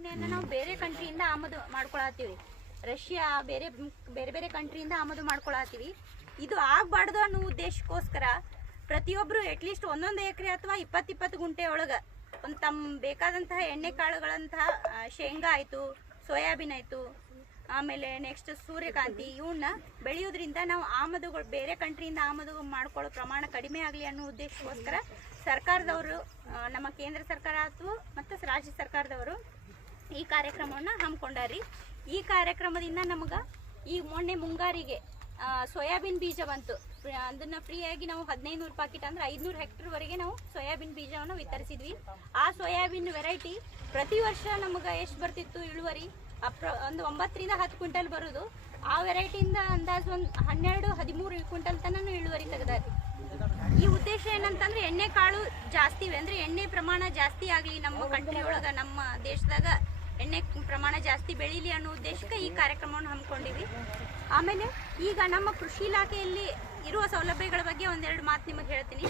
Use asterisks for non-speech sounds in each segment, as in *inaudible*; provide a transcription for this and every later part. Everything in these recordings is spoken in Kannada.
ಎಣ್ಣೆಯನ್ನ ನಾವು ಬೇರೆ ಕಂಟ್ರಿಯಿಂದ ಆಮದು ಮಾಡ್ಕೊಳತ್ತೀವಿ. ರಷ್ಯಾ ಬೇರೆ ಬೇರೆ ಬೇರೆ ಕಂಟ್ರಿಯಿಂದ ಆಮದು ಮಾಡ್ಕೊಳತ್ತೀವಿ. ಇದು ಆಗ್ಬಾರ್ದು ಅನ್ನೋ ಉದ್ದೇಶಕ್ಕೋಸ್ಕರ ಪ್ರತಿಯೊಬ್ಬರು ಅಟ್ಲೀಸ್ಟ್ ಒಂದೊಂದು ಎಕರೆ ಅಥವಾ ಇಪ್ಪತ್ತಿಪ್ಪತ್ತು ಇಪ್ಪತ್ತು ಗುಂಟೆ ಒಳಗೆ ಒಂದು ತಮ್ಮ ಬೇಕಾದಂತಹ ಎಣ್ಣೆ ಕಾಳುಗಳಂತಹ ಶೇಂಗಾ ಆಯಿತು, ಸೋಯಾಬೀನ್ ಆಯಿತು, ಆಮೇಲೆ ನೆಕ್ಸ್ಟ್ ಸೂರ್ಯಕಾಂತಿ ಇವನ್ನ ಬೆಳೆಯೋದ್ರಿಂದ ನಾವು ಆಮದುಗಳು, ಬೇರೆ ಕಂಟ್ರಿಯಿಂದ ಆಮದು ಮಾಡ್ಕೊಳ್ಳೋ ಪ್ರಮಾಣ ಕಡಿಮೆ ಆಗಲಿ ಅನ್ನೋ ಉದ್ದೇಶಕ್ಕೋಸ್ಕರ ಸರ್ಕಾರದವರು ನಮ್ಮ ಕೇಂದ್ರ ಸರ್ಕಾರ ಆಯಿತು ಮತ್ತು ರಾಜ್ಯ ಸರ್ಕಾರದವರು ಈ ಕಾರ್ಯಕ್ರಮವನ್ನು ಹಮ್ಮಿಕೊಂಡಾರಿ. ಈ ಕಾರ್ಯಕ್ರಮದಿಂದ ನಮಗೆ ಈ ಮೊನ್ನೆ ಮುಂಗಾರಿಗೆ ಸೋಯಾಬೀನ್ ಬೀಜ ಬಂತು. ಅದನ್ನು ಫ್ರೀಯಾಗಿ ನಾವು ಹದಿನೈದು ನೂರು ಪಾಕಿಟ್ ಅಂದ್ರೆ ಐದುನೂರು ಹೆಕ್ಟರ್ವರೆಗೆ ನಾವು ಸೋಯಾಬೀನ್ ಬೀಜವನ್ನು ವಿತರಿಸಿದ್ವಿ. ಆ ಸೋಯಾಬೀನ್ ವೆರೈಟಿ ಪ್ರತಿ ವರ್ಷ ನಮಗೆ ಎಷ್ಟು ಬರ್ತಿತ್ತು ಇಳುವರಿ? ಅಪ್ರ, ಒಂದು ಒಂಬತ್ತರಿಂದ ಹತ್ತು ಕ್ವಿಂಟಲ್ ಬರೋದು. ಆ ವೆರೈಟಿಯಿಂದ ಅಂದಾಜು ಒಂದು ಹನ್ನೆರಡು, ಹದಿಮೂರು ಕ್ವಿಂಟಲ್ ತನಕ ಇಳುವರಿ ತೆಗ್ದಾರಿ. ಈ ಉದ್ದೇಶ ಏನಂತಂದ್ರೆ ಎಣ್ಣೆ ಕಾಳು ಜಾಸ್ತಿ ಅಂದ್ರೆ ಎಣ್ಣೆ ಪ್ರಮಾಣ ಜಾಸ್ತಿ ಆಗಲಿ ನಮ್ಮ ಕಂಟ್ರಿ ಒಳಗ, ನಮ್ಮ ದೇಶದಾಗ ಎಣ್ಣೆ ಪ್ರಮಾಣ ಜಾಸ್ತಿ ಬೆಳೀಲಿ ಅನ್ನೋ ಉದ್ದೇಶಕ್ಕೆ ಈ ಕಾರ್ಯಕ್ರಮವನ್ನು ಹಮ್ಮಿಕೊಂಡಿವಿ ಆಮೇಲೆ ಈಗ ನಮ್ಮ ಕೃಷಿ ಇಲಾಖೆಯಲ್ಲಿ ಇರುವ ಸೌಲಭ್ಯಗಳ ಬಗ್ಗೆ ಒಂದೆರಡು ಮಾತು ನಿಮಗೆ ಹೇಳ್ತೀನಿ.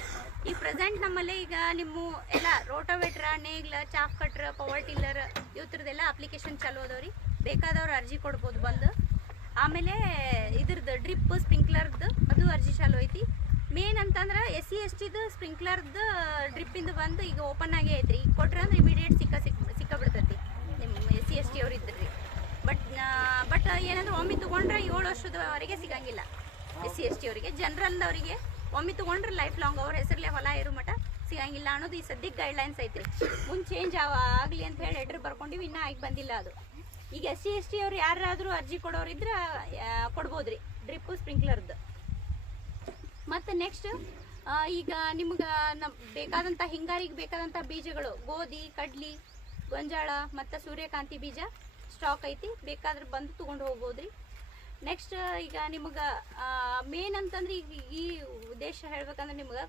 ಈ ಪ್ರೆಸೆಂಟ್ ನಮ್ಮಲ್ಲಿ ಈಗ ನಿಮ್ಮ ಎಲ್ಲ ರೋಟೋವೇಟ್ರ ನೇಗ್ಲ ಚಾಫ್ ಕಟ್ರ ಪವರ್ ಟಿಲ್ಲರ್ ಇವತ್ರದೆಲ್ಲ ಅಪ್ಲಿಕೇಶನ್ ಚಾಲೂ ಅದಾವ್ರಿ ಬೇಕಾದವ್ರು ಅರ್ಜಿ ಕೊಡ್ಬೋದು ಬಂದು. ಆಮೇಲೆ ಇದ್ರದ್ದು ಡ್ರಿಪ್ ಸ್ಪ್ರಿಂಕ್ಲರ್ದು ಅದು ಅರ್ಜಿ ಚಾಲು ಐತಿ. ಮೇನ್ ಅಂತಂದ್ರೆ ಎಸ್ ಸಿ ಎಸ್ ಟಿದು ಸ್ಪ್ರಿಂಕ್ಲರ್ದು ಡ್ರಿಪ್ಪಿಂದು ಬಂದು ಈಗ ಓಪನ್ ಆಗೇ ಐತ್ರಿ. ಈಗ ಕೊಟ್ರೆ ಅಂದ್ರೆ ಇಮಿಡಿಯೇಟ್ ಸಿಕ್ಕ ಸಿಕ್ಕ ಸಿಕ್ಕಬಿಡ್ತೈತಿ. ಎಸ್ ಸಿ ಎಸ್ ಟಿ ಅವ್ರು ಇದ್ರಿ. ಬಟ್ ಬಟ್ ಏನಂದ್ರೆ ಒಮ್ಮೆ ತಗೊಂಡ್ರೆ ಏಳು ವರ್ಷದವರೆಗೆ ಸಿಗಂಗಿಲ್ಲ. ಎಸ್ ಸಿ, ಎಸ್ ಟಿ ಅವರಿಗೆ. ಜನರಲ್ದವರಿಗೆ ಒಮ್ಮೆ ತಗೊಂಡ್ರೆ ಲೈಫ್ ಲಾಂಗ್ ಅವ್ರ ಹೆಸರಲ್ಲೇ ಹೊಲ ಇರೋ ಮಠ ಸಿಗಂಗಿಲ್ಲ ಅನ್ನೋದು ಈ ಸದ್ಯಕ್ಕೆ ಗೈಡ್ಲೈನ್ಸ್ ಐತ್ರಿ. ಮುಂದೆ ಚೇಂಜ್ ಆಗಲಿ ಅಂತ ಹೇಳಿ ಲೆಟ್ರ್ ಬರ್ಕೊಂಡಿವಿ, ಇನ್ನೂ ಆಗಿ ಬಂದಿಲ್ಲ ಅದು. ಈಗ ಎಸ್ ಸಿ, ಎಸ್ ಟಿ ಅವ್ರು ಯಾರಾದರೂ ಅರ್ಜಿ ಕೊಡೋರಿದ್ರೆ ಕೊಡ್ಬೋದು ಕೊಡ್ಬೋದ್ರಿ. ಡ್ರಿಪ್ಪು ಸ್ಪ್ರಿಂಕ್ಲರ್ದು ಮತ್ತು ನೆಕ್ಸ್ಟ್ ಈಗ ನಿಮ್ಗೆ ನಮ್ಮ ಬೇಕಾದಂಥ ಹಿಂಗಾರಿಗೆ ಬೇಕಾದಂಥ ಬೀಜಗಳು, ಗೋಧಿ, ಕಡ್ಲಿ ಗೊಂಜಾಳ ಮತ್ತು ಸೂರ್ಯಕಾಂತಿ ಬೀಜ ಸ್ಟಾಕ್ ಐತಿ. ಬೇಕಾದ್ರೆ ಬಂದು ತೊಗೊಂಡು ಹೋಗ್ಬೋದ್ರಿ. ನೆಕ್ಸ್ಟ್ ಈಗ ನಿಮಗೆ ಮೇನ್ ಅಂತಂದ್ರೆ ಈಗ ಈ ಉದ್ದೇಶ ಹೇಳ್ಬೇಕಂದ್ರೆ ನಿಮ್ಗೆ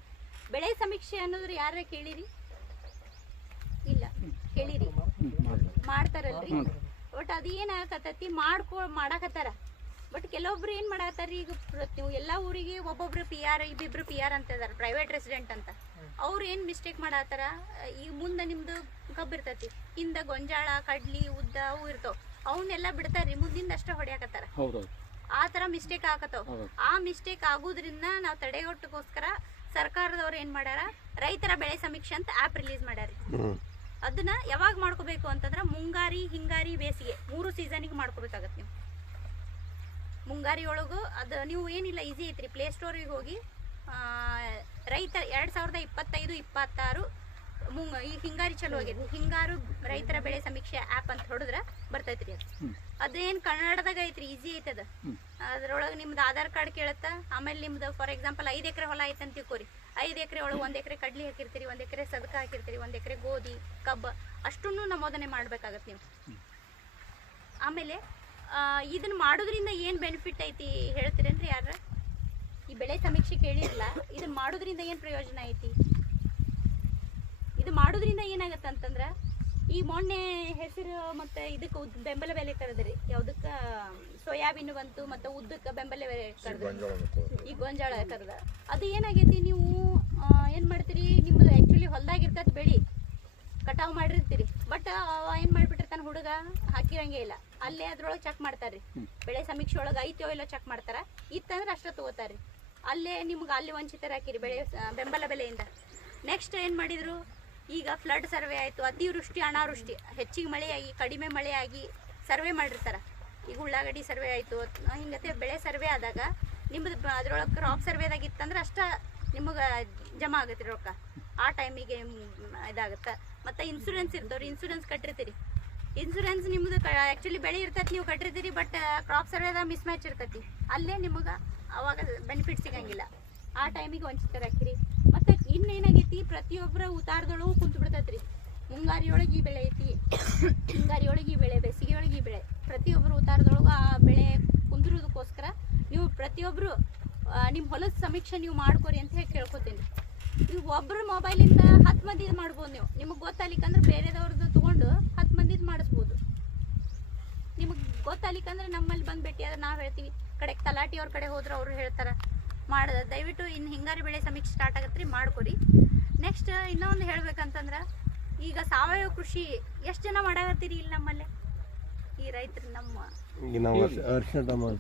ಬೆಳೆ ಸಮೀಕ್ಷೆ ಅನ್ನೋದ್ರ ಯಾರ ಕೇಳಿರಿ? ಇಲ್ಲ, ಕೇಳಿರಿ. ಮಾಡ್ತಾರಲ್ರಿ. ಬಟ್ ಅದು ಏನಾಗತ್ತತಿ ಮಾಡ್ಕೊ, ಮಾಡಾಕತ್ತಾರ. ಬಟ್ ಕೆಲವೊಬ್ರು ಏನು ಮಾಡಾಕತ್ತಾರ ಈಗ ಪ್ರತಿ ಎಲ್ಲಾ ಊರಿಗೆ ಒಬ್ಬೊಬ್ರು ಪಿ ಆರ್ ಇಬ್ಬಿಬ್ರು ಪಿ ಆರ್ ಅಂತ ಇದಾರೆ ಪ್ರೈವೇಟ್ ರೆಸಿಡೆಂಟ್ ಅಂತ. ಅವ್ರು ಏನು ಮಿಸ್ಟೇಕ್ ಮಾಡಾತಾರ ಈಗ ಮುಂದೆ ನಿಮ್ದು ಕಬ್ಬು ಇರ್ತೈತಿ ಹಿಂದ ಗೊಂಜಾಳ ಕಡ್ಲಿ ಉದ್ದ ಅವು ಇರ್ತಾವ. ಅವನ್ನೆಲ್ಲ ಬಿಡ್ತಾರ್ರಿ ಮುಂದಿಂದ ಅಷ್ಟೇ ಹೊಡ್ಯಾಕತ್ತಾರ. ಹೌದೌದು. ಆ ತರ ಮಿಸ್ಟೇಕ್ ಆಗತ್ತವ. ಆ ಮಿಸ್ಟೇಕ್ ಆಗೋದ್ರಿಂದ ನಾವು ತಡೆಗಟ್ಟಕ್ಕೋಸ್ಕರ ಸರ್ಕಾರದವ್ರು ಏನ್ ಮಾಡ್ಯಾರ? ರೈತರ ಬೆಳೆ ಸಮೀಕ್ಷೆ ಅಂತ ಆಪ್ ರಿಲೀಸ್ ಮಾಡ್ಯಾರ. ಅದನ್ನ ಯಾವಾಗ ಮಾಡ್ಕೋಬೇಕು ಅಂತಂದ್ರೆ ಮುಂಗಾರಿ ಹಿಂಗಾರಿ ಬೇಸಿಗೆ ಮೂರು ಸೀಸನಿಗೆ ಮಾಡ್ಕೋಬೇಕಾಗತ್ತೆ ನೀವು. ಮುಂಗಾರಿ ಒಳಗು ಅದು ನೀವು ಏನಿಲ್ಲ ಈಸಿ ಐತ್ರಿ. ಪ್ಲೇ ಸ್ಟೋರಿಗೆ ಹೋಗಿ ಆ, ರೈತ ಎರಡ್ ಸಾವಿರದ ಇಪ್ಪತ್ತೈದು ಇಪ್ಪತ್ತಾರು ಮುಂಗ ಈ ಹಿಂಗಾರಿ ಚಲೋ ಆಗೈತಿ ಹಿಂಗಾರು ರೈತರ ಬೆಳೆ ಸಮೀಕ್ಷೆ ಆ್ಯಪ್ ಅಂತ ಹೊಡೆದ್ರೆ ಬರ್ತೈತ್ರಿ ಅದು. ಅದೇನ್ ಕನ್ನಡದಾಗ ಐತ್ರಿ ಈಸಿ ಐತದ. ಅದ್ರೊಳಗೆ ನಿಮ್ದು ಆಧಾರ್ ಕಾರ್ಡ್ ಕೇಳತ್ತ ಆಮೇಲೆ ನಿಮ್ದು ಫಾರ್ ಎಕ್ಸಾಂಪಲ್ ಐದು ಎಕರೆ ಹೊಲ ಐತೆ ಅಂತ ತಿಳ್ಕೊರಿ. ಐದು ಎಕರೆ ಒಳಗೆ ಒಂದು ಎಕರೆ ಕಡ್ಲಿ ಹಾಕಿರ್ತೀರಿ ಒಂದು ಎಕರೆ ಸದಕ ಹಾಕಿರ್ತೀರಿ ಒಂದು ಎಕರೆ ಗೋಧಿ ಕಬ್ಬ ಅಷ್ಟನ್ನು ನಮೋದನೆ ಮಾಡ್ಬೇಕಾಗತ್ತೆ ನೀವು. ಆಮೇಲೆ ಇದನ್ನ ಮಾಡೋದ್ರಿಂದ ಏನು ಬೆನಿಫಿಟ್ ಐತಿ ಹೇಳ್ತೀರೇನ್ರಿ ಯಾರ ಈ ಬೆಳೆ ಸಮೀಕ್ಷೆ ಕೇಳಿರಲ್ಲ ಇದನ್ನ ಮಾಡೋದ್ರಿಂದ ಏನು ಪ್ರಯೋಜನ ಐತಿ? ಇದು ಮಾಡೋದ್ರಿಂದ ಏನಾಗತ್ತೆ ಅಂತಂದ್ರೆ ಈ ಮೊನ್ನೆ ಹೆಸರು ಮತ್ತೆ ಇದಕ್ಕೆ ಉದ್ ಬೆಂಬಲ ಬೆಲೆ ಕರೆದ್ರಿ. ಯಾವ್ದಕ್ಕ ಸೋಯಾಬೀನ್ ಬಂತು ಮತ್ತೆ ಉದ್ದಕ್ಕೆ ಬೆಂಬಲ ಬೆಲೆ ಕರೆದ್ರಿ. ಈ ಗೊಂಜಾಳ ಕರೆದ. ಅದು ಏನಾಗೈತಿ ನೀವು ಏನು ಮಾಡ್ತೀರಿ ನಿಮ್ದು ಆಕ್ಚುಲಿ ಹೊಲ್ದಾಗ ಇರ್ತೈತಿ ಬೆಳಿ. ಕಟಾವ್ ಮಾಡಿರ್ತೀರಿ. ಬಟ್ ಅವ ಏನ್ ಮಾಡ್ಬಿಟ್ಟಿರ್ತಾನ ಹುಡುಗ ಹಾಕಿರಂಗೆ ಇಲ್ಲ. ಅಲ್ಲೇ ಅದ್ರೊಳಗೆ ಚೆಕ್ ಮಾಡ್ತಾರ್ರಿ. ಹ್ಮ್. ಬೆಳೆ ಸಮೀಕ್ಷೆ ಒಳಗೆ ಐತೋ ಇಲ್ಲೋ ಚೆಕ್ ಮಾಡ್ತಾರ. ಇತ್ತಂದ್ರೆ ಅಷ್ಟ ತಗೋತಾರ್ರಿ. ಅಲ್ಲೇ ನಿಮ್ಗೆ ಅಲ್ಲಿ ವಂಚಿತರ ಹಾಕಿರಿ ಬೆಳೆ ಬೆಂಬಲ ಬೆಲೆಯಿಂದ. ನೆಕ್ಸ್ಟ್ ಏನು ಮಾಡಿದ್ರು? ಈಗ ಫ್ಲಡ್ ಸರ್ವೆ ಆಯಿತು. ಅತಿವೃಷ್ಟಿ, ಅನಾವೃಷ್ಟಿ, ಹೆಚ್ಚಿಗೆ ಮಳೆಯಾಗಿ, ಕಡಿಮೆ ಮಳೆಯಾಗಿ ಸರ್ವೆ ಮಾಡಿರ್ತಾರೆ. ಈಗ ಉಳ್ಳಾಗಡ್ಡಿ ಸರ್ವೆ ಆಯಿತು. ಹಿಂಗತೆ ಬೆಳೆ ಸರ್ವೆ ಆದಾಗ ನಿಮ್ಮದು ಅದ್ರೊಳಗೆ ಕ್ರಾಪ್ ಸರ್ವೆದಾಗ ಇತ್ತಂದ್ರೆ ಅಷ್ಟ ನಿಮಗೆ ಜಮಾ ಆಗತ್ತೆ ರೊಕ್ಕ. ಆ ಟೈಮಿಗೆ ಇದಾಗುತ್ತೆ. ಮತ್ತೆ ಇನ್ಸೂರೆನ್ಸ್ ಇರ್ತವ್ರಿ. ಇನ್ಸೂರೆನ್ಸ್ ಕಟ್ಟಿರ್ತೀರಿ. ಇನ್ಸೂರೆನ್ಸ್ ನಿಮ್ದು ಆ್ಯಕ್ಚುಲಿ ಬೆಳೆ ಇರ್ತೈತಿ ನೀವು ಕಟ್ಟಿರ್ತೀರಿ ಬಟ್ ಕ್ರಾಪ್ ಸರ್ವೆದಾಗ ಮಿಸ್ ಮ್ಯಾಚ್ ಇರ್ತೈತಿ. ಅಲ್ಲೇ ನಿಮಗೆ ಅವಾಗ ಬೆನಿಫಿಟ್ ಸಿಗಂಗಿಲ್ಲ. ಆ ಟೈಮಿಗೆ ವಂಚಿತರಾಕಿರಿ ಮತ್ತೆ ಇನ್ನೇನಾಗೈತಿ? ಪ್ರತಿಯೊಬ್ಬರ ಉತಾರದೊಳಗೂ ಕುಂತು ಬಿಡ್ತೈತ್ರಿ ಮುಂಗಾರಿಯೊಳಗೆ ಈ ಬೆಳೆ ಐತಿ. ಮುಂಗಾರಿಯೊಳಗೆ ಈ ಬೆಳೆ, ಬೇಸಿಗೆಯೊಳಗೆ ಈ ಬೆಳೆ. ಪ್ರತಿಯೊಬ್ಬರು ಉತಾರದೊಳಗೂ ಆ ಬೆಳೆ ಕುಂದಿರೋದಕ್ಕೋಸ್ಕರ ನೀವು ಪ್ರತಿಯೊಬ್ಬರು ನಿಮ್ಮ ಹೊಲದ ಸಮೀಕ್ಷೆ ನೀವು ಮಾಡ್ಕೊರಿ ಅಂತ ಹೇಳಿ ಕೇಳ್ಕೊತೀನಿ. ನೀವು ಒಬ್ಬರ ಮೊಬೈಲಿಂದ ಹತ್ತು ಮಂದಿದು ಮಾಡ್ಬೋದು ನೀವು. ನಿಮಗೆ ಗೊತ್ತಾಗ್ಲಿಕ್ಕಂದ್ರೆ ಬೇರೆದವ್ರದ್ದು ತೊಗೊಂಡು ಹತ್ತು ಮಂದಿದು ಮಾಡಿಸ್ಬೋದು. ನಿಮಗೆ ಗೊತ್ತಾಗ್ಲಿಕ್ಕಂದ್ರೆ ನಮ್ಮಲ್ಲಿ ಬಂದು ಭೇಟಿ ಆದ್ರೆ ನಾವು ಹೇಳ್ತೀವಿ. ಕಡೆಗೆ ತಲಾಟಿ ಅವ್ರ ಕಡೆ ಹೋದ್ರೆ ಅವರು ಹೇಳ್ತಾರೆ. ಮಾಡದ ದಯವಿಟ್ಟು ಇನ್ನು ಹಿಂಗಾರಿ ಬೆಳೆ ಸಮೀಕ್ಷೆ ಸ್ಟಾರ್ಟ್ ಆಗತ್ತೆ ರೀ ಮಾಡ್ಕೊರಿ. ನೆಕ್ಸ್ಟ್ ಇನ್ನೊಂದು ಹೇಳ್ಬೇಕಂತಂದ್ರೆ ಈಗ ಸಾವಯವ ಕೃಷಿ ಎಷ್ಟು ಜನ ಮಾಡಾಕತ್ತೀರಿ ಇಲ್ಲಿ ನಮ್ಮಲ್ಲಿ? ಈ ರೈತರು ನಮ್ಮ ಈಗ ಮಾಡಿ.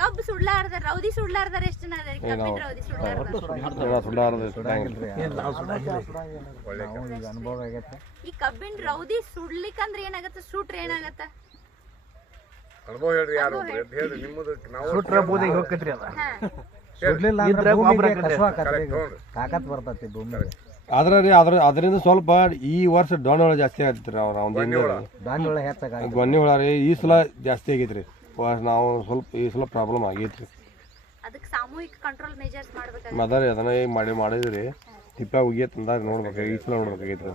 ಕಬ್ಬು ಸುಡ್ಲಾರ್ದ ರೌದಿ ಸುಡ್ಲಾರ್ದಾರ ಎಷ್ಟು ಜನ ಅದಾರಿ? ಕಬ್ಬಿನ ರೌದಿ ಸುಡ್ಲಾರ್ದ ಈ ಕಬ್ಬಿನ ರೌದಿ ಸುಡ್ಲಿಕ್ಕಂದ್ರೆ ಏನಾಗತ್ತ? ಸುಟ್ರ ಏನಾಗತ್ತ? ಅನುಭವ ಹೇಳ್ರಿ ಯಾರು? ಒಬ್ರು ಅಂತ ಹೇಳ್ರಿ ನಿಮ್ಮದು ನಾವು ಸುಟ್ರ ಬೂದಿಗೆ ಹೋಗ್ತೈತ್ರಿ ಅದ. ಹಾ. ಸುಡ್ಲಿಲ್ಲ ಅಂದ್ರೆ ಭೂಮಿಗೆ ಕಸು ಹಾಕತ್ರಿ ಕರೆಕ್ಟ್ ನೋಡ್ರಿ ತಾಕತ್ ಬರ್ತೈತಿ ಭೂಮಿಗೆ. ಅದ್ರ ರೀ ಅದ್ರ ಅದರಿಂದ ಸ್ವಲ್ಪ ಈ ವರ್ಷ ಡೌನ್ ಹುಳ ಜಾಸ್ತಿ ಅವ್ರ ಹೆಚ್ಚಾಗ ಗೊನ್ನಿ ಹುಳ ರೀ ಈ ಸಲ ಜಾಸ್ತಿ ಆಗೈತ್ರಿ. ವ- ನಾವು ಸ್ವಲ್ಪ ಈ ಸಲ ಪ್ರಾಬ್ಲಮ್ ಆಗೈತ್ರಿ. ಅದಕ್ಕೆ ಸಾಮೂಹಿಕ ಕಂಟ್ರೋಲ್ ಮೆಜರ್ಸ್ ಮದರಿ ಅದನ್ನ ಈಗ ಮಾಡಿ ಮಾಡಿದ್ರಿ ತಿಪ್ಪ ಉಗಿಯತ್ ತಂದಾಗ ನೋಡ್ಬೇಕು ಈ ಸಲ ನೋಡ್ಬೇಕಾಗೈತ್ರಿ.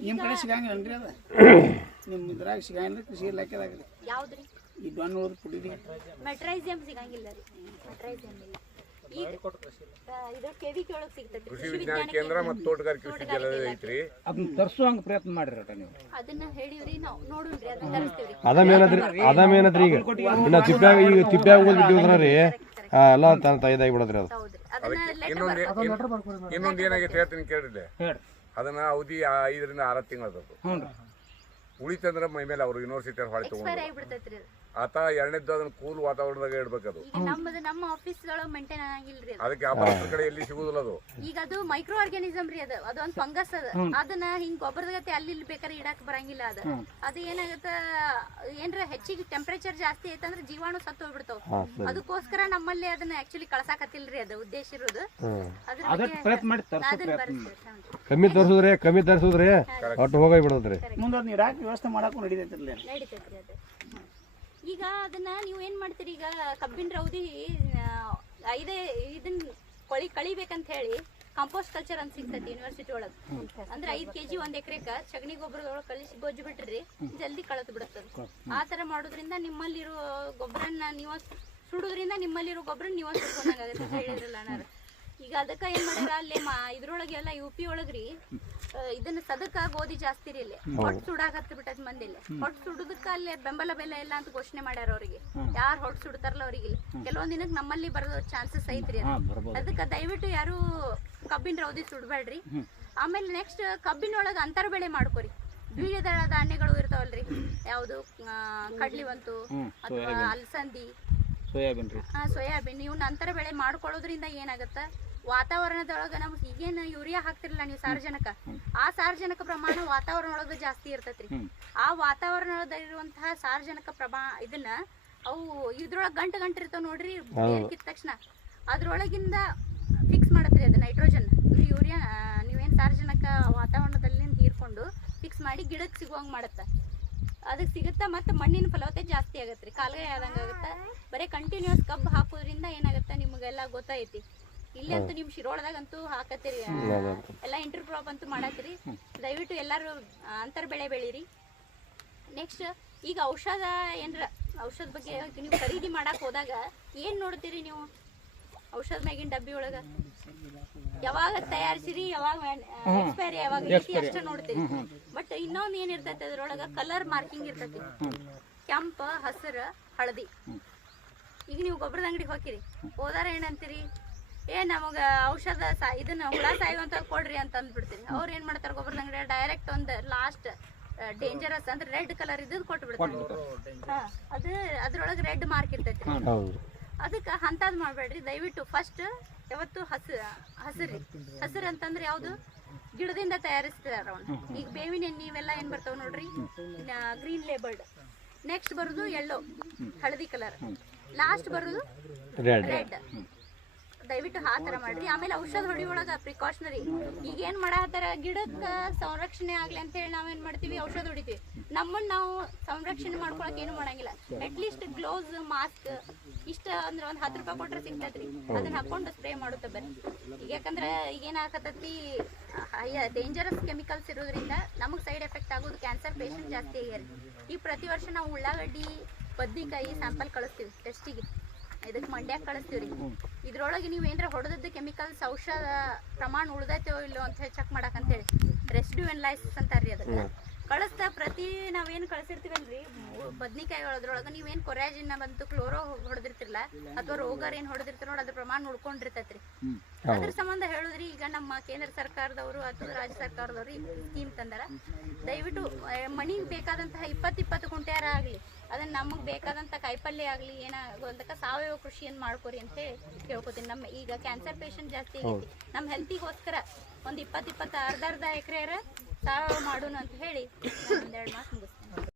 ನಿಮ್ಮ ಕಡೆ ಸಿಗಂಗಿಲ್ಲ ಅದ? *coughs* ನಿಮ್ಮ ಇದ್ರಾಗ ಸಿಗಂಗಿಲ್ಲ ಕೃಷಿ ಇಲಾಖೆದಾಗ ರೀ. ಯಾವ್ದ್ರಿ? ಈ ಡೊಣ್ಣ ಉಳಿದು ಪುಡಿರಿ ಮೆಟ್ರೈಸಿಯಂ ಸಿಗಂಗಿಲ್ಲ ರೀ. ಮೆಟ್ರೈಸಿಯಂ ಇಲ್ಲ. ಈಗ ಆ, ಇದು ಕೆವಿಕೆ ಒಳಗೆ ಸಿಗ್ತೈತಿ ಕೃಷಿ ವಿಜ್ಞಾನ ಕೇಂದ್ರ ಮತ್ತು ತೋಟಗಾರಿಕೆ ವಿಶ್ವವಿದ್ಯಾಲಯ ಐತ್ರಿ. ಅದನ್ನ ತರಿಸುವಂಗ ಪ್ರಯತ್ನ ಮಾಡಿರಿ ನೀವು. ಅದನ್ನ ಹೇಳಿವ್ರಿ ನಾವು ಅದನ್ನ ತರಿಸ್ತೀವ್ರಿ. ಈಗ. ಇನ್ನ ತಿಪ್ಪ್ಯಾಗ ಈಗ ತಿಪ್ಪ್ಯಾಗ ರೀ ಆ, ಎಲ್ಲ ತನ್ನ ತೈದಾಗಿ ಬಿಡದ್ರಿ ಅದು. ಹೌದ್ರಿ. ಅದನ್ನ ಇನ್ನೊಂದು ಇನ್ನೊಂದು ಏನಾಗೈತೆ ಹೇಳ್ತೀನಿ ಕೇಳಿಲ್ಲ ಹೇಳ್ರಿ. ಅದನ್ನ ಅವಧಿ ಐದರಿಂದ ಆರು ತಿಂಗಳು ಹ್ಞೂ ರೀ. ಉಳಿತಂದ್ರ ಮೈ ಮೇಲೆ ಅವರು ಯೂನಿವರ್ಸಿಟಿ ಹೊಳೆ ತಗೊಂಡು ಆತ ಎರಡನೇದ್ದು ಅದನ್ನ ಕೂಲ್ ವಾತಾವರಣದಾಗ ಇಡ್ಬೇಕದು. ಈಗ ನಮ್ಮದು ನಮ್ಮ ಆಫೀಸ್ ಒಳಗೆ ಮೇಂಟೈನ್ ಆಗಂಗಿಲ್ರಿ ಅದು. ಅದಕ್ಕೆ ವ್ಯಾಪಾರಸ್ಥರ ಕಡೆ ಎಲ್ಲಿ ಸಿಗುದಿಲ್ಲ ಅದು. ಈಗ ಅದು ಮೈಕ್ರೋ ಆರ್ಗಾನಿಸಮ್ ರೀ ಅದು. ಅದೊಂದ್ ಫಂಗಸ್ ಅದ. ಅದನ್ನ ಹಿಂಗ್ ಗೊಬ್ಬರದ ಗತಿ ಅಲ್ಲಿ ಇಲ್ಲಿ ಬೇಕಾದ್ರೆ ಇಡಾಕ್ ಬರಂಗಿಲ್ಲ ಅದ. ಅದು ಏನಾಗತ್ತ ಏನ್ರ ಹೆಚ್ಚಿಗೆ ಟೆಂಪರೇಚರ್ ಜಾಸ್ತಿ ಐತಂದ್ರ ಜೀವಾಣು ಸತ್ತು ಹೋಗ್ಬಿಡ್ತಾವ. ಅದಕ್ಕೋಸ್ಕರ ನಮ್ಮಲ್ಲಿ ಅದನ್ನ ಆಕ್ಚುಲಿ ಕಳ್ಸಾಕತ್ತಿಲ್ರಿ ಅದು ಉದ್ದೇಶ ಇರೋದು. ಅದ್ರ ಅದಕ್ಕೆ ಬಗ್ಗೆ ಪ್ರಯತ್ನ ಮಾಡಿ ತರಿಸೋ ಬರ್ಸ್ರಿ ಹ್ಞೂ. ಕಮ್ಮಿ ತರಿಸಿದ್ರೆ ಕಮ್ಮಿ ತರಿಸಿದ್ರೆ ಒಟ್ಟು ಹೋಗಿ ಬಿಡೋದ್ರಿ. ಮುಂದೆ ಅದನ್ನ ವ್ಯವಸ್ಥೆ ಮಾಡಕ್ಕೂ ನಡೀತೈತಿರ್ಲಿ ನಡೀತೈತ್ರಿ ಅದು. ಈಗ ಅದನ್ನ ನೀವು ಏನ್ ಮಾಡ್ತೀರಿ? ಈಗ ಕಬ್ಬಿನ ರೌದಿ ಐದೇ ಇದನ್ನ ಕೊಳಿ ಕಳಿಬೇಕಂತ ಹೇಳಿ ಕಾಂಪೋಸ್ಟ್ ಕಲ್ಚರ್ ಅಂತ ಸಿಗ್ತೈತಿ ಯೂನಿವರ್ಸಿಟಿ ಒಳಗ್. ಅಂದ್ರೆ ಐದ್ ಕೆಜಿ ಒಂದ್ ಎಕರೆಕ ಸಗಣಿ ಗೊಬ್ಬರದೊಳಗೆ ಕಲಿಸಿ ಗೊಜ್ಜು ಬಿಟ್ರಿ ಜಲ್ದಿ ಕಳತ್ ಬಿಡುತ್ತದೆ. ಆ ತರ ಮಾಡೋದ್ರಿಂದ ನಿಮ್ಮಲ್ಲಿರೋ ಗೊಬ್ಬರನ್ನ ನೀವು ಸುಡೋದ್ರಿಂದ ನಿಮ್ಮಲ್ಲಿರೋ ಗೊಬ್ಬರ ನೀವು ಅಂತ ಹೇಳಿದ್ರಲ್ಲ ಅಣ್ಣಾರ ಈಗ ಅದಕ್ಕ ಏನ್ ಮಾಡ್ಯಾರ ಅಲ್ಲಿ ಮಾ ಇದ್ರೊಳಗೆ ಎಲ್ಲ ಯು ಪಿ ಒಳಗ್ರಿ ಇದನ್ನ ಸದಕ ಗೋಧಿ ಜಾಸ್ತಿ ರೀ ಇಲ್ಲಿ. ಹೊಟ್ಟು ಸುಡಾಕತ್ತ ಬಿಟ್ಟದ ಮಂದಿ ಇಲ್ಲಿ ಹೊಟ್ಟು ಸುಡುದಕ್ಕ ಅಲ್ಲಿ ಬೆಂಬಲ ಬೆಲೆ ಇಲ್ಲ ಅಂತ ಘೋಷಣೆ ಮಾಡ್ಯಾರ ಅವ್ರಿಗೆ. ಯಾರು ಹೊಟ್ಟು ಸುಡ್ತಾರಲ್ಲ ಅವ್ರಿಗೆ ಇಲ್ಲಿ. ಕೆಲವೊಂದ್ ದಿನಕ್ಕೆ ನಮ್ಮಲ್ಲಿ ಬರೋ ಚಾನ್ಸಸ್ ಐತ್ರಿ ಅದಕ್ಕ ದಯವಿಟ್ಟು ಯಾರು ಕಬ್ಬಿನ ರೌದಿ ಸುಡ್ಬೇಡ್ರಿ ಆಮೇಲೆ ನೆಕ್ಸ್ಟ್ ಕಬ್ಬಿನ ಒಳಗ ಅಂತರ ಬೆಳೆ ಮಾಡ್ಕೊರಿ. ದ್ವಿದಳ ಧಾನ್ಯಗಳು ಇರ್ತಾವಲ್ರಿ. ಯಾವುದು ಕಡ್ಲಿವಂತು ಅಥವಾ ಅಲಸಂದಿ. Soybean soybean. ಇವ್ನ ಅಂತರ ಬೆಳೆ ಮಾಡ್ಕೊಳ್ಳೋದ್ರಿಂದ ಏನಾಗತ್ತ? ವಾತಾವರಣದೊಳಗ ನಮ್ ಈಗೇನ ಯೂರಿಯಾ ಹಾಕ್ತಿರಲ್ಲ ನೀವು ಸಾರಜನಕ ಆ ಸಾರಜನಕ ಪ್ರಮಾಣ ವಾತಾವರಣ ಒಳಗ ಜಾಸ್ತಿ ಇರ್ತೈತ್ರಿ. ಆ ವಾತಾವರಣದಲ್ಲಿರುವಂತಹ ಸಾರಜನಕ ಪ್ರಮಾಣ ಇದನ್ನ ಅವು ಇದ್ರೊಳಗ ಗಂಟು ಗಂಟು ಇರ್ತಾವ ನೋಡ್ರಿ ಕಿತ್ತ ತಕ್ಷಣ. ಅದ್ರೊಳಗಿಂದ ಫಿಕ್ಸ್ ಮಾಡತ್ರಿ ಅದ ನೈಟ್ರೋಜನ್ ಯೂರಿಯಾ ನೀವೇನ್ ಸಾರಜನಕ ವಾತಾವರಣದಲ್ಲಿ ಹೀರ್ಕೊಂಡು ಫಿಕ್ಸ್ ಮಾಡಿ ಗಿಡಕ್ಕೆ ಸಿಗುವಂಗ್ ಮಾಡತ್ತ. ಅದಕ್ಕೆ ಸಿಗುತ್ತಾ ಮತ್ತೆ ಮಣ್ಣಿನ ಫಲವತ್ತೆ ಜಾಸ್ತಿ ಆಗುತ್ತೆ ಕಾಲ್ಗಾಯ ಆದಂಗ ಆಗುತ್ತೆ. ಬರೀ ಕಂಟಿನ್ಯೂಸ್ ಕಬ್ಬು ಹಾಕೋದ್ರಿಂದ ಏನಾಗುತ್ತೆ ನಿಮಗೆಲ್ಲ ಗೊತ್ತೈತಿ ಇಲ್ಲಿ ಅಂತೂ ನಿಮ್ ಶಿರೋಳದಾಗಂತೂ ಹಾಕತ್ತೀರಿ. ಎಲ್ಲಾ ಇಂಟರ್ ಕ್ರಾಪ್ ಅಂತೂ ಮಾಡತ್ತೀರಿ. ದಯವಿಟ್ಟು ಎಲ್ಲಾರು ಅಂತರ್ ಬೆಳೆ ಬೆಳೀರಿ. ನೆಕ್ಸ್ಟ್ ಈಗ ಔಷಧ ಏನ್ರ ಔಷಧ ಬಗ್ಗೆ ನೀವು ಖರೀದಿ ಮಾಡಕ್ ಹೋದಾಗ ಏನ್ ನೋಡ್ತೀರಿ ನೀವು? ಔಷಧ ಮ್ಯಾಗಿನ ಡಬ್ಬಿ ಒಳಗ? ಯಾವಾಗ ತಯಾರಿಸಿರಿ ಯಾವಾಗ ಎಕ್ಸ್ಪೈರಿ ಯಾವಾಗ ಐತಿ ಅಷ್ಟ ನೋಡ್ತೀರಿ. ಬಟ್ ಇನ್ನೊಂದ್ ಏನ್ ಇರ್ತೈತಿ ಅದ್ರೊಳಗ? ಕಲರ್ ಮಾರ್ಕಿಂಗ್ ಇರ್ತೈತಿ. ಕೆಂಪ ಹಸಿರು ಹಳದಿ. ಈಗ ನೀವು ಗೊಬ್ಬರದ ಅಂಗಡಿಗೆ ಹೋಗಿರಿ ಹೋದಾರ ಏನಂತೀರಿ? ಏ ನಮಗ ಔಷಧ ಸಾ ಇದನ್ನ ಹುಳ ಸಾಯುವಂತ ಕೊಡ್ರಿ ಅಂತ ಅಂದ್ಬಿಡ್ತೀನಿ ಅವ್ರು ಏನ್ ಮಾಡ್ತಾರೆ ಗೊಬ್ಬರದ ಅಂಗಡಿ ಡೈರೆಕ್ಟ್ ಒಂದ್ ಲಾಸ್ಟ್ ಡೇಂಜರಸ್ ಅಂದ್ರೆ ರೆಡ್ ಕಲರ್ ಇದ್ದದ್ ಕೊಟ್ಟು ಬಿಡ್ತಾರೆ ಅದು ಅದ್ರೊಳಗೆ ರೆಡ್ ಮಾರ್ಕ್ ಇರ್ತೈತಿ. ಹೌದು. ಅದಕ್ಕೆ ಅಂತದ್ ಮಾಡಬೇಡ್ರಿ. ದಯವಿಟ್ಟು ಫಸ್ಟ್ ಯಾವತ್ತು ಹಸ ಹಸಿರಿ. ಹಸಿರು ಅಂತಂದ್ರೆ ಯಾವುದು? ಗಿಡದಿಂದ ತಯಾರಿಸ್ತಾರ ಅವನು ಈಗ ಬೇವಿನ ಎಣ್ಣೆ ಇವೆಲ್ಲ ಏನ್ ಬರ್ತಾವ ನೋಡ್ರಿ? ಗ್ರೀನ್ ಲೇಬಲ್ಡ್ ನೆಕ್ಸ್ಟ್ ಬರುದು ಯೆಲ್ಲೋ ಹಳದಿ ಕಲರ್ ಲಾಸ್ಟ್ ಬರುದು ರೆಡ್ ರೆಡ್ ದಯವಿಟ್ಟು ಆ ಥರ ಮಾಡ್ರಿ. ಆಮೇಲೆ ಔಷಧ ಹೊಡಿಯೊಳಗ ಪ್ರಿಕಾಷನರಿ ಈಗ ಏನ್ ಮಾಡತ್ತಾರ ಗಿಡಕ್ಕ ಸಂರಕ್ಷಣೆ ಆಗ್ಲಿ ಅಂತ ಹೇಳಿ ನಾವೇನ್ ಮಾಡ್ತೀವಿ? ಔಷಧ ಹೊಡಿತೀವಿ. ನಮ್ಮನ್ನ ನಾವು ಸಂರಕ್ಷಣೆ ಮಾಡ್ಕೊಳಕ್ ಏನು ಮಾಡಂಗಿಲ್ಲ. ಅಟ್ಲೀಸ್ಟ್ ಗ್ಲೌಸ್ ಮಾಸ್ಕ್ ಇಷ್ಟ ಅಂದ್ರೆ ಒಂದ್ ಹತ್ತು ರೂಪಾಯಿ ಕೊಟ್ರೆ ಸಿಗ್ತೈತ್ರಿ. ಅದನ್ನ ಹಾಕೊಂಡು ಸ್ಪ್ರೇ ಮಾಡುತ್ತೆ ಬರ್ರಿ. ಈಗ ಯಾಕಂದ್ರೆ ಅಯ್ಯ ಡೇಂಜರಸ್ ಕೆಮಿಕಲ್ಸ್ ಇರೋದ್ರಿಂದ ನಮಗ್ ಸೈಡ್ ಎಫೆಕ್ಟ್ ಆಗೋದು ಕ್ಯಾನ್ಸರ್ ಪೇಷಂಟ್ ಜಾಸ್ತಿ ಆಗ್ಯಾರ. ಈ ಪ್ರತಿ ವರ್ಷ ನಾವು ಉಳ್ಳಾಗಡ್ಡಿ, ಬದ್ನಿಕಾಯಿ ಸ್ಯಾಂಪಲ್ ಕಳಿಸ್ತೀವಿ ಟೆಸ್ಟಿಗೆ ಇದಕ್ಕೆ ಮಂಡ್ಯಾಗ ಕಳಿಸ್ತೀವ್ರಿ. ಇದ್ರೊಳಗೆ ನೀವು ಏನಾರ ಹೊಡೆದದ್ದು ಕೆಮಿಕಲ್ಸ್ ಔಷಧ ಪ್ರಮಾಣ ಉಳ್ದೈತೋ ಇಲ್ಲೋ ಅಂತ ಹೇಳಿ ಚೆಕ್ ಮಾಡಕ್ ಅಂತೇಳಿ ರೆಸ್ಟ್ಯೂ ಎನ್ಲೈಸಿಸ್ ಅಂತಾರ್ರಿ ಅದಕ್ಕೆ. ಕಳಿಸ್ತಾ ಪ್ರತಿ ನಾವೇನ್ ಕಳಿಸಿರ್ತೀವಲ್ರಿ? ಬದ್ನಿಕಾಯಿ ಒಳದ್ರೊಳಗೆ ನೀವೇನ್ ಕೊರ್ಯಾಜಿನ ಬಂತು ಕ್ಲೋರೋ ಹೊಡೆದಿರ್ತಿರಲ್ಲ ಅಥವಾ ರೋಗರ್ ಏನ್ ಹೊಡೆದಿರ್ತೀರ ನೋಡಿ ಅದ್ರ ಪ್ರಮಾಣ ಉಳ್ಕೊಂಡಿರ್ತೈತ್ರಿ. ಅದ್ರ ಸಂಬಂಧ ಹೇಳಿದ್ರಿ ಈಗ ನಮ್ಮ ಕೇಂದ್ರ ಸರ್ಕಾರದವರು ಅಥವಾ ರಾಜ್ಯ ಸರ್ಕಾರದವರು ಈ ಸ್ಕೀಮ್ ತಂದಾರ. ದಯವಿಟ್ಟು ಮನಿಗೆ ಬೇಕಾದಂತಹ ಇಪ್ಪತ್ತು ಇಪ್ಪತ್ತು ಕುಂಟ್ಯಾರ ಆಗ್ಲಿ. ಅದನ್ನ ನಮಗ್ ಬೇಕಾದಂತ ಕಾಯಿಪಲ್ಯ ಆಗ್ಲಿ ಏನಾಗೋದಕ್ಕ ಸಾವಯವ ಕೃಷಿಯನ್ನ ಮಾಡ್ಕೊರಿ ಅಂತ ಹೇಳಿ ಕೇಳ್ಕೊತೀನಿ. ನಮ್ಮ ಈಗ ಕ್ಯಾನ್ಸರ್ ಪೇಷಂಟ್ ಜಾಸ್ತಿ ಆಗೈತಿ. ನಮ್ಮ ಹೆಲ್ತಿಗೋಸ್ಕರ ಒಂದ್ ಇಪ್ಪತ್ತು ಇಪ್ಪತ್ತು ಅರ್ಧ ಅರ್ಧ ಎಕರೆ ಸಾವಯವ ಮಾಡೋಣ ಅಂತ ಹೇಳಿ ಒಂದೆರಡು ಮಾತು ಮುಗಿಸ್ತೀನಿ.